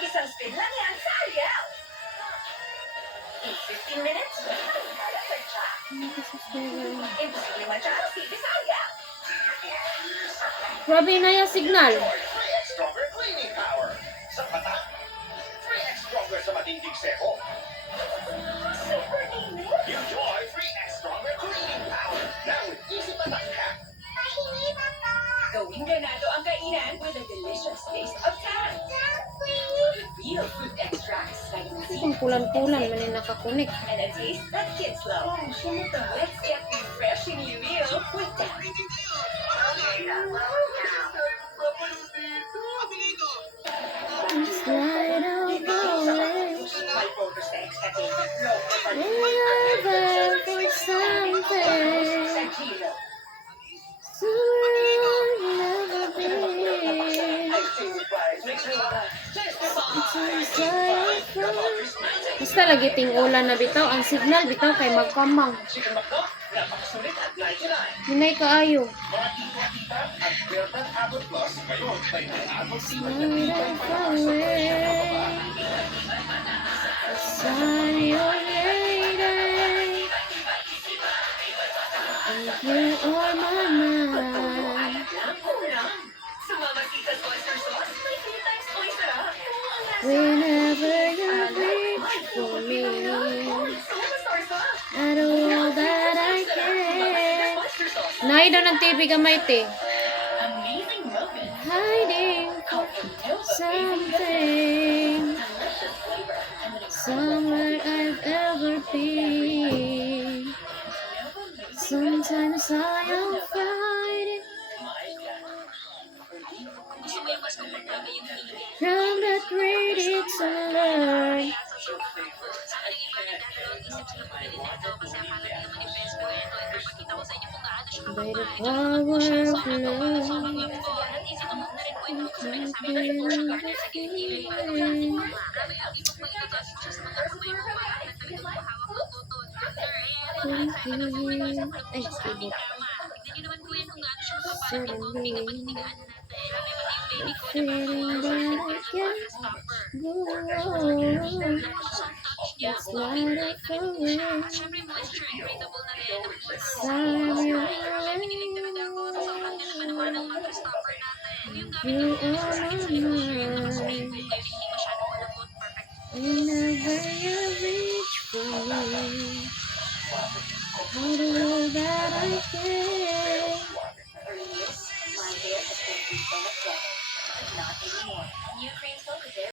Isang spin lang yan sa Ariel. In 15 minutes, kaya sa chat. Imposible mag-chat, sa Ariel. Grabe na yung signal. 3x stronger cleaning power. Sa mata, 3x stronger sa matinding seko. Super init. Enjoy 3x stronger cleaning power. Now with easy matangka. Gawing ganado ang kainan with a delicious taste of tan. Real fruit extracts, vitamin C, Kung pulan-pulan, manin nakakunik. and a taste that kids love. Let's get refreshingly real with tan. Slide over My bonus eggs at a low never for something. Santino. So I'll never be. Basta lagi ting ulan na bitaw, ang signal bitaw kay magkamang. Chicken McDo, napakasulit at 99. Hinay kaayo. Mga tita-tita at Bertan Apple Plus ngayon may Apple Slide away. Sign your lady. And you are my man. Sumama Tita's oyster sauce, may 3 times oyster ah. Whenever you reach for me, I do all that I can. Nay daw ng TV gamay te. Amazing moment. Hiding for something. Somewhere I've ever been. Sometimes I am fighting from that greedy to learn. By the power of love. Ay, sibot. Suddenly, feeling that I can't go on. It's light up away. Sign your way. You are my